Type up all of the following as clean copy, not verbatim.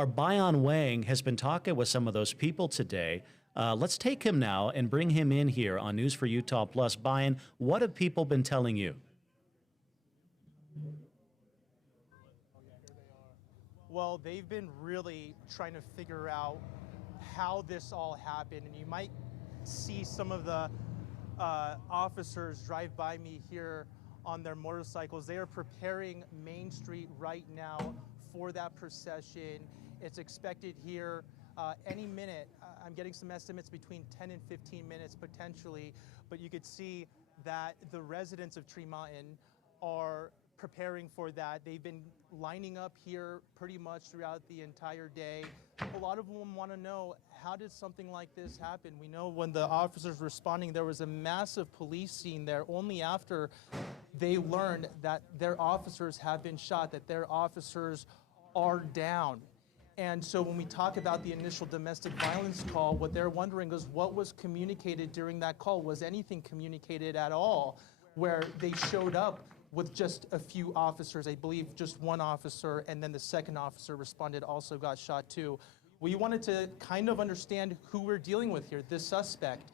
Our Bion Wang has been talking with some of those people today. Let's take him now and bring him in here on News for Utah Plus. Bion, what have people been telling you? Well, they've been really trying to figure out how this all happened, and you might see some of the officers drive by me here on their motorcycles. They are preparing Main Street right now for that procession. It's expected here any minute. I'm getting some estimates between 10 and 15 minutes potentially, but you could see that the residents of Tremonton are preparing for that. They've been lining up here pretty much throughout the entire day. A lot of them want to know, how did something like this happen? We know when the officers were responding, there was a massive police scene there only after they learned that their officers have been shot, that their officers are down. And so when we talk about the initial domestic violence call, what they're wondering is what was communicated during that call? Was anything communicated at all where they showed up with just a few officers? I believe just one officer, and then the second officer responded, also got shot too. We wanted to kind of understand who we're dealing with here, this suspect.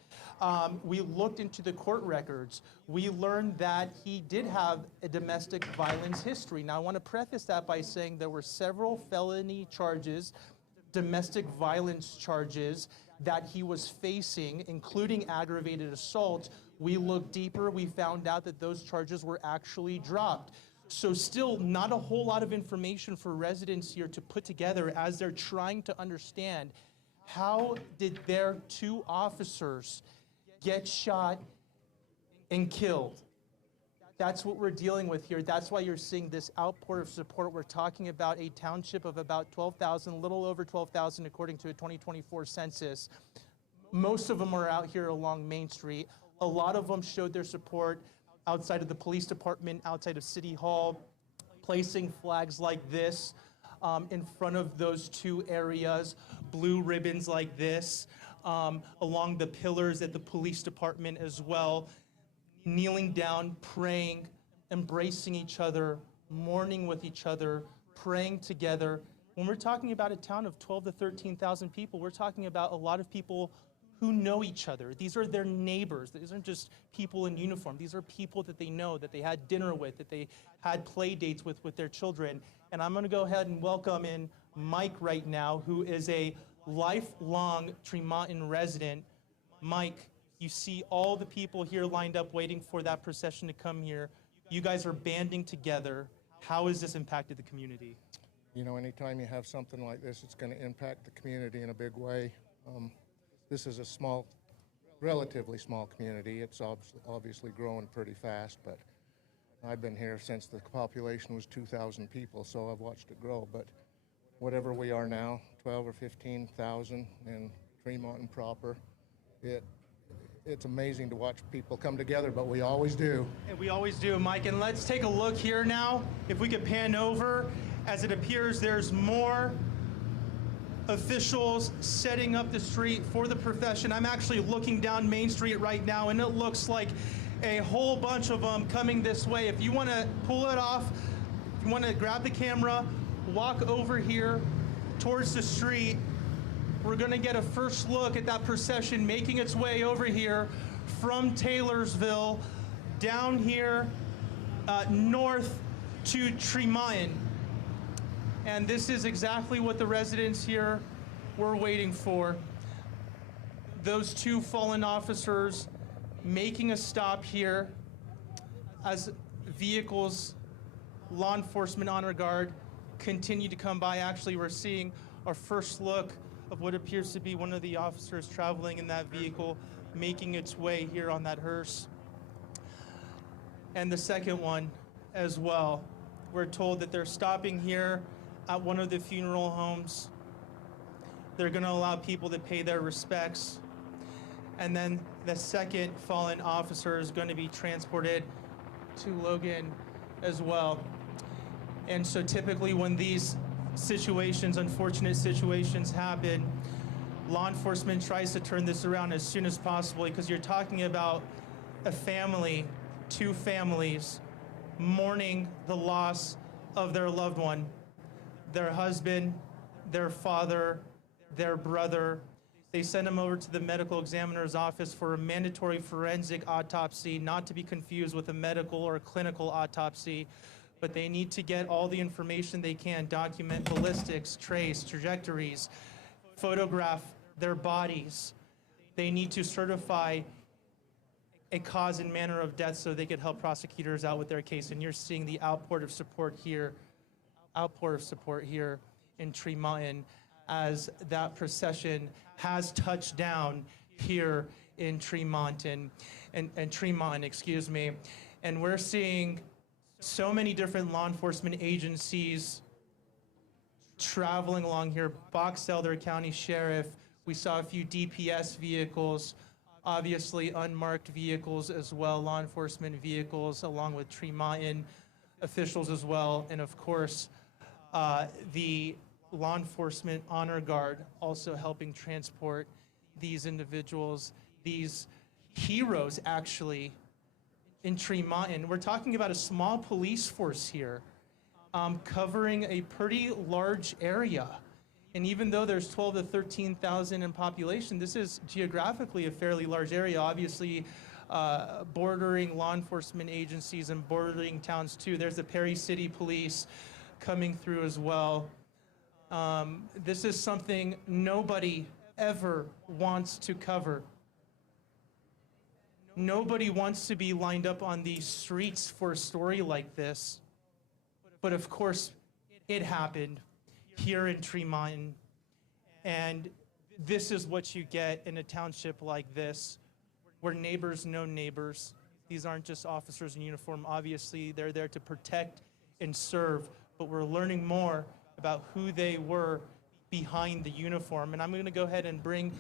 We looked into the court records. We learned that he did have a domestic violence history. Now, I want to preface that by saying there were several felony charges, domestic violence charges that he was facing, including aggravated assault. We looked deeper, we found out that those charges were actually dropped. So still not a whole lot of information for residents here to put together as they're trying to understand, how did their two officers get shot and killed? That's what we're dealing with here. That's why you're seeing this outpour of support. We're talking about a township of about 12,000, a little over 12,000 according to a 2024 census. Most of them are out here along Main Street. A lot of them showed their support outside of the police department, outside of City Hall, placing flags like this in front of those two areas, blue ribbons like this, along the pillars at the police department as well, kneeling down, praying, embracing each other, mourning with each other, praying together. When we're talking about a town of 12 to 13,000 people, we're talking about a lot of people who know each other. These are their neighbors. These aren't just people in uniform. These are people that they know, that they had dinner with, that they had play dates with their children. And I'm gonna go ahead and welcome in Mike right now, who is a lifelong Tremonton resident. Mike, you see all the people here lined up waiting for that procession to come here. You guys are banding together. How has this impacted the community? You know, anytime you have something like this, it's gonna impact the community in a big way. This is a small, relatively small community. It's obviously growing pretty fast, but I've been here since the population was 2,000 people, so I've watched it grow. But whatever we are now, 12 or 15,000 in Tremonton proper, it's amazing to watch people come together, but we always do. And we always do, Mike. And let's take a look here now. If we could pan over, as it appears there's more officials setting up the street for the procession. I'm actually looking down Main Street right now, and it looks like a whole bunch of them coming this way. If you want to pull it off, if you want to grab the camera, walk over here towards the street, we're going to get a first look at that procession making its way over here from Taylorsville down here north to Tremonton. And this is exactly what the residents here were waiting for. Those two fallen officers making a stop here as vehicles, law enforcement honor guard, continue to come by. Actually, we're seeing our first look of what appears to be one of the officers traveling in that vehicle, making its way here on that hearse. And the second one as well. We're told that they're stopping here at one of the funeral homes. They're gonna allow people to pay their respects. And then the second fallen officer is gonna be transported to Logan as well. And so typically when these situations, unfortunate situations happen, law enforcement tries to turn this around as soon as possible, because you're talking about a family, two families, mourning the loss of their loved one, their husband, their father, their brother. They send them over to the medical examiner's office for a mandatory forensic autopsy, not to be confused with a medical or clinical autopsy, but they need to get all the information they can, document ballistics, trace, trajectories, photograph their bodies. They need to certify a cause and manner of death so they could help prosecutors out with their case. And you're seeing the outpour of support here in Tremonton as that procession has touched down here in Tremonton, excuse me. And we're seeing so many different law enforcement agencies traveling along here. Box Elder County Sheriff, we saw a few DPS vehicles, obviously unmarked vehicles as well, law enforcement vehicles, along with Tremonton officials as well, and of course, the law enforcement honor guard also helping transport these individuals, these heroes actually, in Tremonton. We're talking about a small police force here, covering a pretty large area. And even though there's 12 to 13,000 in population, this is geographically a fairly large area, obviously bordering law enforcement agencies and bordering towns too. There's the Perry City Police coming through as well. This is something nobody ever wants to cover. Nobody wants to be lined up on these streets for a story like this. But of course, it happened here in Tremonton. And this is what you get in a township like this, where neighbors know neighbors. These aren't just officers in uniform. Obviously, they're there to protect and serve, but we're learning more about who they were behind the uniform. And I'm going to go ahead and bring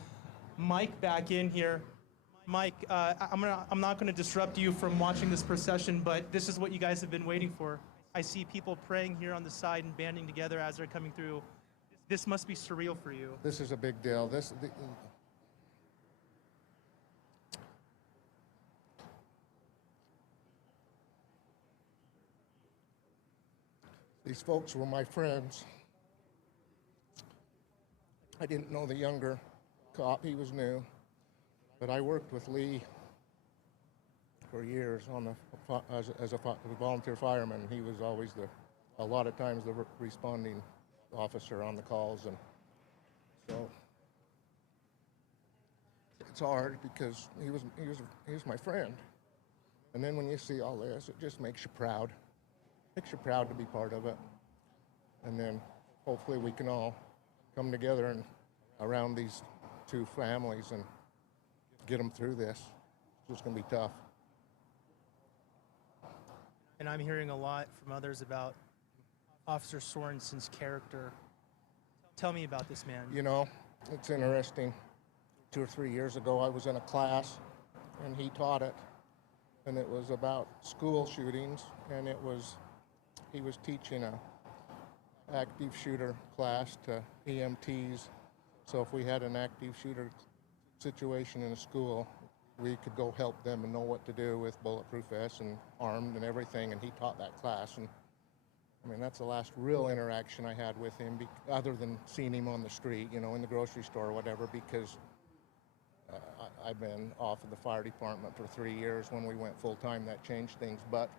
Mike back in here. Mike, I'm not going to disrupt you from watching this procession, but this is what you guys have been waiting for. I see people praying here on the side and banding together as they're coming through. This must be surreal for you. This is a big deal. These folks were my friends. I didn't know the younger cop, he was new, but I worked with Lee for years as a volunteer fireman. He was always a lot of times the responding officer on the calls, and so it's hard because he was my friend. And then when you see all this, it just makes you proud. Makes you proud to be part of it. And then hopefully we can all come together and around these two families and get them through this. It's just going to be tough. And I'm hearing a lot from others about Officer Sorensen's character. Tell me about this man. You know, it's interesting. 2 or 3 years ago, I was in a class, and he taught it, and it was about school shootings, and he was teaching a active shooter class to EMTs. So if we had an active shooter situation in a school, we could go help them and know what to do with bulletproof vests and armed and everything, and he taught that class. And I mean, that's the last real interaction I had with him, other than seeing him on the street, you know, in the grocery store or whatever, because I've been off of the fire department for 3 years. When we went full-time, that changed things, but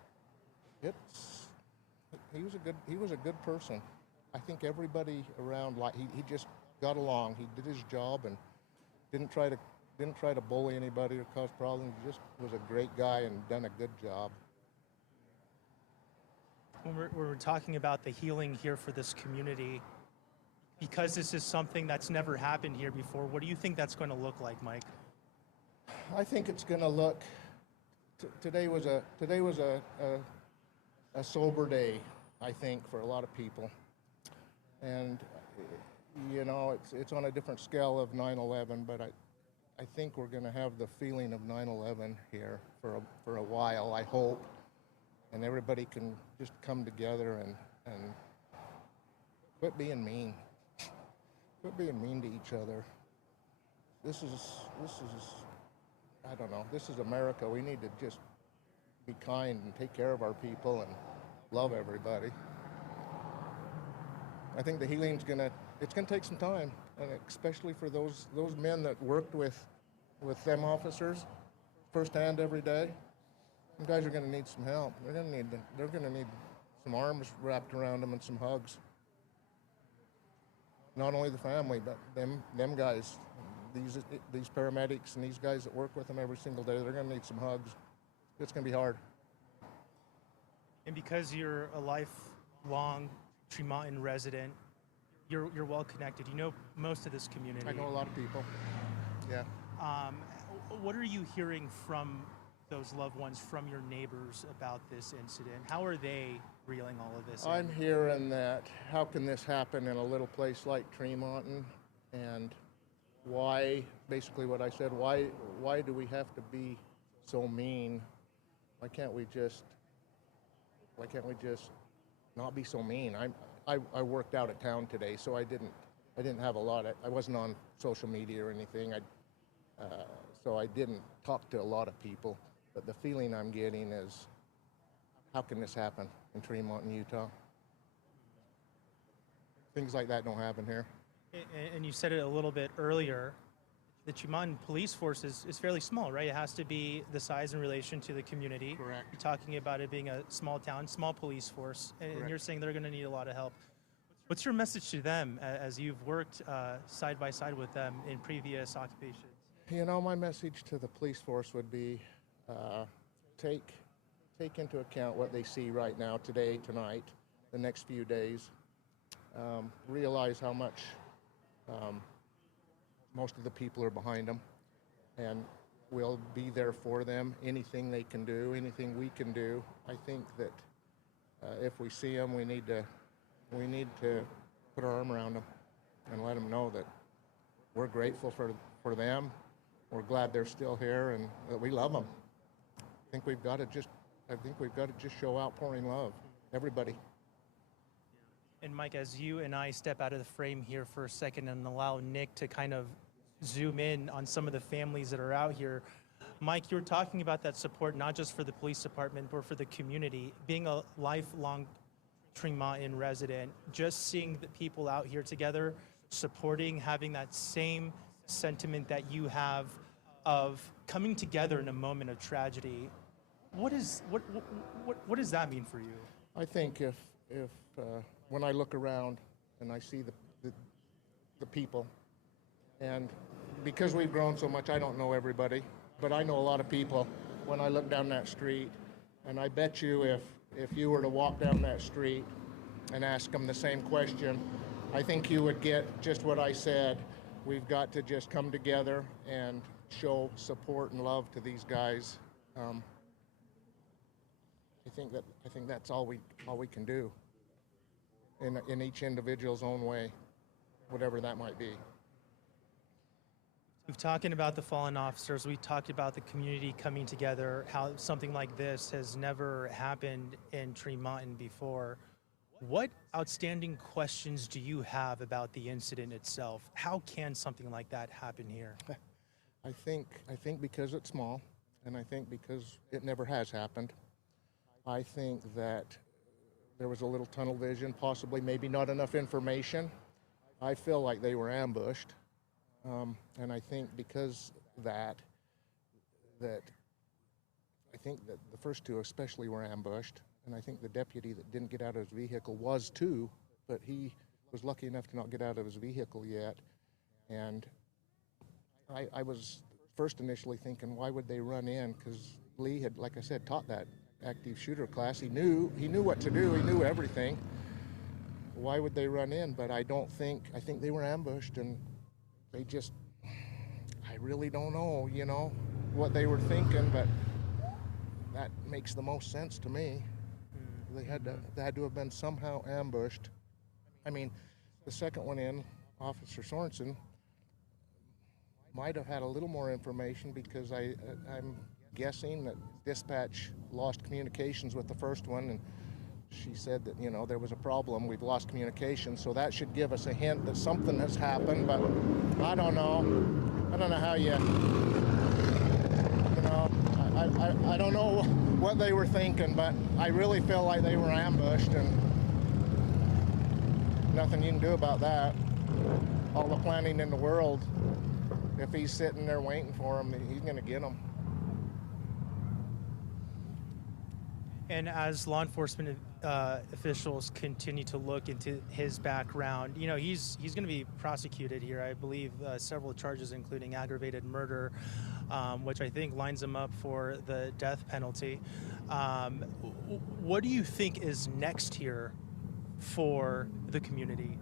he was a good person. I think everybody around, like, he just got along. He did his job and didn't try to bully anybody or cause problems. He just was a great guy and done a good job. When we're talking about the healing here for this community, because this is something that's never happened here before, what do you think that's going to look like, Mike? I think it's going to look. Today was a sober day, I think, for a lot of people, and you know, it's on a different scale of 9/11, but I think we're going to have the feeling of 9/11 here for a while, I hope, and everybody can just come together and quit being mean. Quit being mean to each other. This is I don't know. This is America. We need to just be kind and take care of our people and love everybody. I think the healing's going to it's going to take some time, and especially for those men that worked with them officers firsthand every day. You guys are going to need some help. They're going to need some arms wrapped around them and some hugs. Not only the family, but them guys, these paramedics and these guys that work with them every single day. They're going to need some hugs. It's going to be hard. And because you're a lifelong Tremonton resident, you're well connected. You know most of this community. I know a lot of people. Yeah. What are you hearing from those loved ones, from your neighbors about this incident? How are they reeling all of this in? I'm hearing that how can this happen in a little place like Tremonton, and why, basically what I said, why do we have to be so mean? Why can't we just not be so mean? I worked out of town today, so I didn't have a lot of, I wasn't on social media or anything. So I didn't talk to a lot of people, but the feeling I'm getting is, how can this happen in Tremonton, Utah? Things like that don't happen here. And you said it a little bit earlier, the Tremonton police force is fairly small, right? It has to be the size in relation to the community. Correct. You're talking about it being a small town, small police force, and you're saying they're going to need a lot of help. What's your message to them as you've worked side by side with them in previous occupations? You know, my message to the police force would be take into account what they see right now, today, tonight, the next few days. Realize how much most of the people are behind them, and we'll be there for them. Anything they can do, anything we can do. I think that if we see them, we need to put our arm around them and let them know that we're grateful for them. We're glad they're still here, and that we love them. I think we've got to just show outpouring love, everybody. And Mike, as you and I step out of the frame here for a second and allow Nick to kind of zoom in on some of the families that are out here, Mike, you were talking about that support not just for the police department, but for the community. Being a lifelong Tremonton resident, just seeing the people out here together, supporting, having that same sentiment that you have of coming together in a moment of tragedy. What does that mean for you? I think if when I look around and I see the people, and because we've grown so much, I don't know everybody, but I know a lot of people. When I look down that street, and I bet you if you were to walk down that street and ask them the same question, I think you would get just what I said. We've got to just come together and show support and love to these guys. I think that's all we can do in each individual's own way, whatever that might be. We've talking about the fallen officers. We talked about the community coming together, how something like this has never happened in Tremonton before. What outstanding questions do you have about the incident itself? How can something like that happen here? I think because it's small, and I think because it never has happened, I think that there was a little tunnel vision, possibly maybe not enough information. I feel like they were ambushed, and I think because that I think that the first two especially were ambushed, and I think the deputy that didn't get out of his vehicle was too, but he was lucky enough to not get out of his vehicle yet. And I was first initially thinking, why would they run in? Because Lee had, like I said, taught that active shooter class. He knew what to do. He knew everything. Why would they run in? But I think they were ambushed, and they just, I really don't know, what they were thinking, but that makes the most sense to me. They had to have been somehow ambushed. I mean, the second one in, Officer Sorensen, might have had a little more information, because I'm guessing that dispatch lost communications with the first one, and she said that, there was a problem. We've lost communication, so that should give us a hint that something has happened, but I don't know. I don't know how I don't know what they were thinking, but I really feel like they were ambushed, and nothing you can do about that. all the planning in the world, if he's sitting there waiting for him, he's going to get him. And as law enforcement officials continue to look into his background, you know, he's going to be prosecuted here. I believe several charges, including aggravated murder, which I think lines him up for the death penalty. What do you think is next here for the community?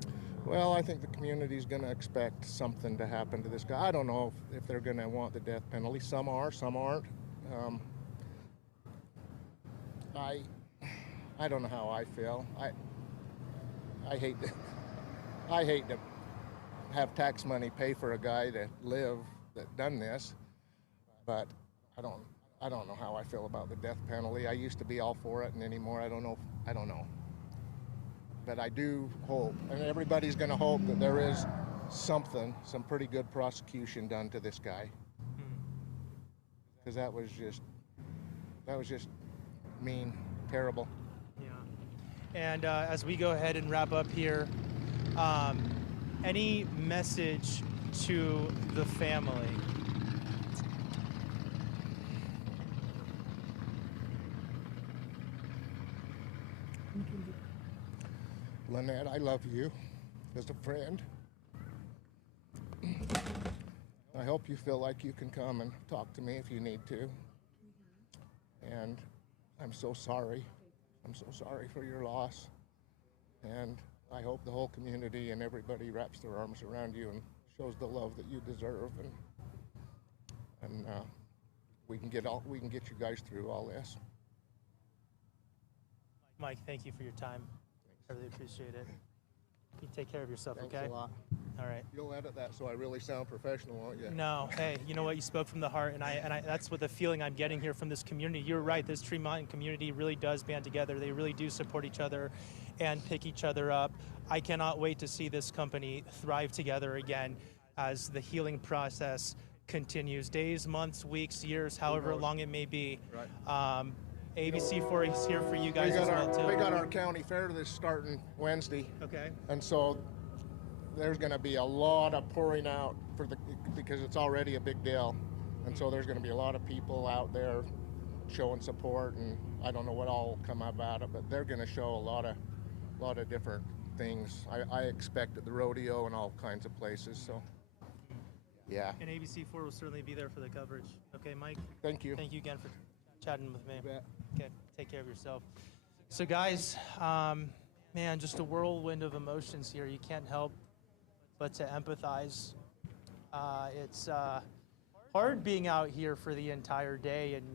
Well, I think the community's going to expect something to happen to this guy. I don't know if they're going to want the death penalty. Some are, some aren't. I don't know how I feel. I hate to have tax money pay for a guy that done this, but I don't know how I feel about the death penalty. I used to be all for it, and anymore I don't know. But I do hope, and everybody's going to hope, that there is some pretty good prosecution done to this guy, because that was just mean, terrible. Yeah. And as we go ahead and wrap up here, any message to the family? Lynette, I love you as a friend. I hope you feel like you can come and talk to me if you need to. And I'm so sorry. I'm so sorry for your loss. And I hope the whole community and everybody wraps their arms around you and shows the love that you deserve. And we can get you guys through all this. Mike, thank you for your time. I really appreciate it. You take care of yourself, Thanks okay? a lot. All right. You'll edit that so I really sound professional, won't you? No, hey, you know what? You spoke from the heart, and I that's what the feeling I'm getting here from this community. You're right. This Tremonton community really does band together. They really do support each other and pick each other up. I cannot wait to see this company thrive together again as the healing process continues. Days, months, weeks, years, however long it may be. Right. ABC4 is here for you guys as well, too. We got our county fair that's starting Wednesday. Okay. And so there's going to be a lot of pouring out because it's already a big deal. And so there's going to be a lot of people out there showing support, and I don't know what all will come about it, but they're going to show a lot of different things. I expect at the rodeo and all kinds of places. So yeah. And ABC4 will certainly be there for the coverage. Okay, Mike? Thank you. Thank you again for chatting with me. You bet. Okay, take care of yourself. So guys, man, just a whirlwind of emotions here. You can't help but to empathize. It's hard being out here for the entire day, and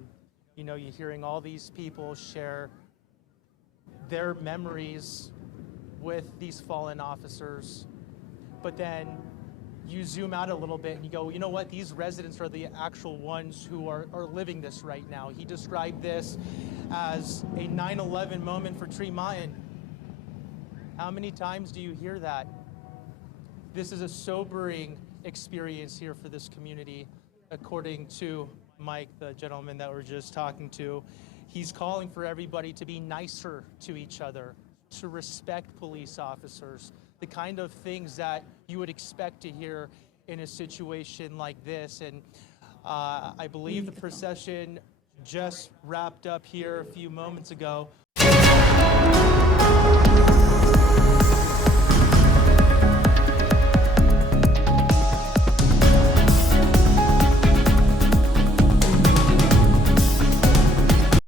you know, you're hearing all these people share their memories with these fallen officers, but then you zoom out a little bit and you go, you know what, these residents are the actual ones who are living this right now. He described this as a 9/11 moment for Tremonton. How many times do you hear that? This is a sobering experience here for this community, according to Mike, the gentleman that we're just talking to. He's calling for everybody to be nicer to each other, to respect police officers, the kind of things that you would expect to hear in a situation like this. And I believe the procession just wrapped up here a few moments ago.